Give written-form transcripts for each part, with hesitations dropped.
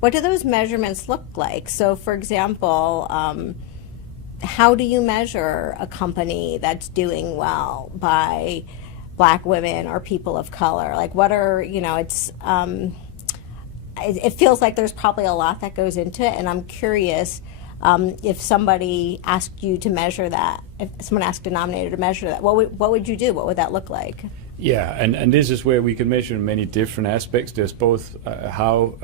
What do those measurements look like? So, for example, how do you measure a company that's doing well by Black women or people of color? Like, what are, it feels like there's probably a lot that goes into it, and I'm curious if somebody asked you to measure that, if someone asked Denominator to measure that, what would you do? What would that look like? Yeah, and this is where we can measure in many different aspects. There's both how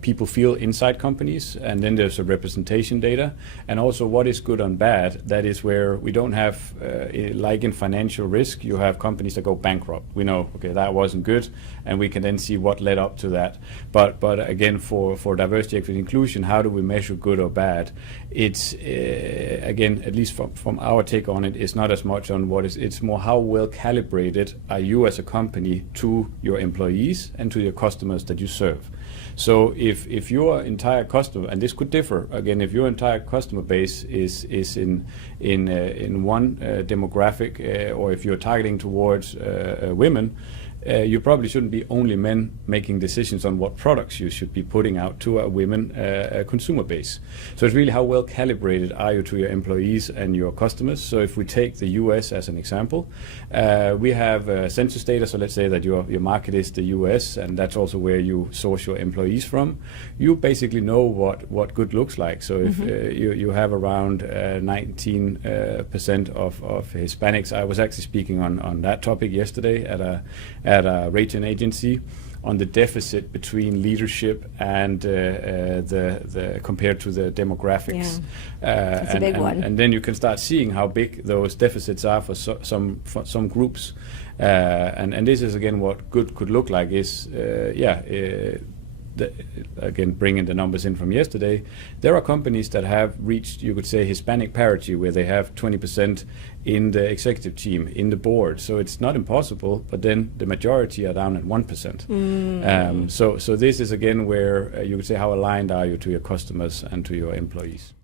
people feel inside companies, and then there's a representation data, and also what is good and bad. That is where we don't have, like in financial risk, you have companies that go bankrupt. We know, okay, that wasn't good, and we can then see what led up to that. But again, for diversity, equity, inclusion, how do we measure good or bad? It's, again, at least from our take on it, it's not as much on what is, it's more how well calibrated are you as a company to your employees and to your customers that you serve. So if your entire customer, and this could differ, again, if your entire customer base is in one demographic, or if you're targeting towards women, you probably shouldn't be only men making decisions on what products you should be putting out to a women consumer base. So it's really how well calibrated are you to your employees and your customers. So if we take the US as an example, we have census data. So let's say that your market is the US, and that's also where you source your employees from. You basically know what good looks like. So if you have around 19% of Hispanics. I was actually speaking on that topic yesterday at a rating agency on the deficit between leadership and the compared to the demographics. Yeah. That's a big one. And then you can start seeing how big those deficits are for some groups. And this is again what good could look like is again, bringing the numbers in from yesterday, there are companies that have reached, you could say, Hispanic parity, where they have 20% in the executive team, in the board. So it's not impossible, but then the majority are down at 1%. So this is again where you could say, how aligned are you to your customers and to your employees?